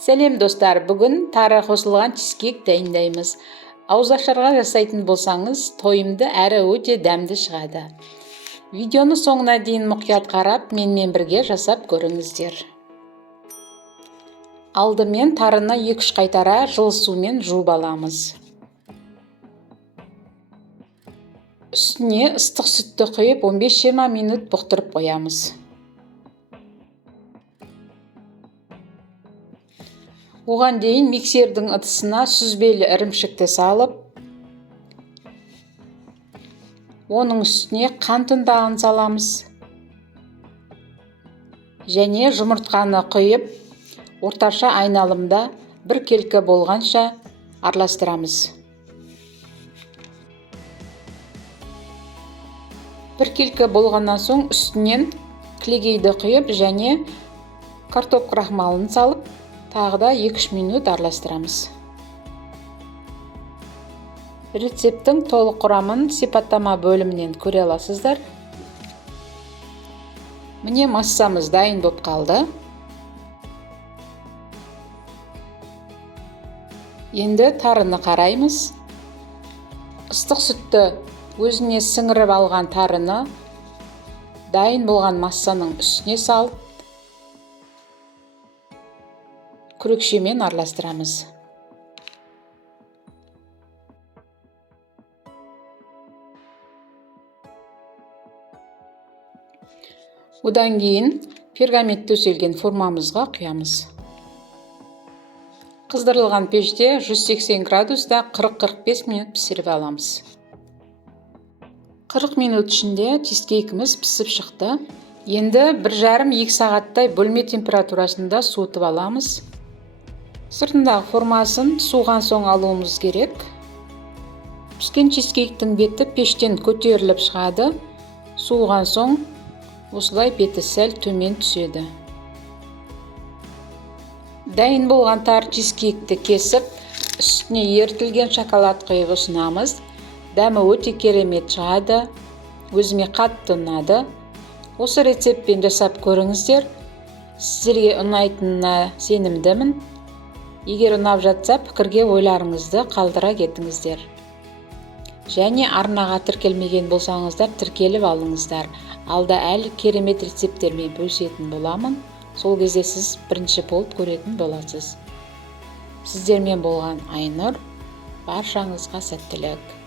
Сәлем достар, бүгін тары қосылған чизкейк дайындаймыз. Ауызашарға жасайтын болсаңыз, тойымды әрі өте дәмді шығады. Видеоны соңына дейін мұқият қарап, менімен бірге жасап көріңіздер. Алдымен тарыны 2-3 қайтара жылы сумен жуып аламыз. Үстіне ыстық сүтті құйып 15-20 минут бұқтырып қоямыз. Оған дейін миксердің ыдысына сүзбелі ірімшікті салып, оның үстіне қант ұнтағын саламыз. Және жұмыртқаны құйып, орташа айналымда бір келкі болғанша араластырамыз. Бір келкі болғаннан соң үстінен кілегейді құйып және картоп крахмалын салып, тағы да 2-3 минут араластырамыз. Рецептің толық құрамын сипаттама бөлімінен көре аласыздар. Міне массамыз дайын болып қалды. Енді тарыны қараймыз. Ыстық сүтті өзіне сіңіріп алған тарыны дайын болған массаның үстіне салып, күрекшемен араластырамыз. Одан кейін пергамент төселген формамызға құямыз. Қыздырылған пеште 180 градуста 40-45 минут пісіріп аламыз. 40 минут ішінде чизкейкіміз пісіп шықты. Енді 1,5-2 сағаттай бөлме температурасында суытып аламыз. Сыртындағы формасын суыған соң алуымыз керек. Піскен чизкейктің беті пештен көтеріліп шығады. Суыған соң осылай беті сәл төмен түседі. Дайын болған тар чизкейкті кесіп, үстіне ерітілген шоколад құйып ұсынамыз. Дәмі өте керемет шығады. Өзіме қатты ұнады. Осы рецептпен жасап көріңіздер. Сіздерге ұнайтынына сенімдімін. Егер ұнап жатса, пікірге ойларыңызды қалдыра кетіңіздер. Және арнаға тіркелмеген болсаңыздар, тіркеліп алыңыздар. Алда әлі керемет рецепттермен бөлісетін боламын. Сол кезде сіз бірінші болып көретін боласыз. Сіздермен болған Айнұр. Баршаңызға сәттілік.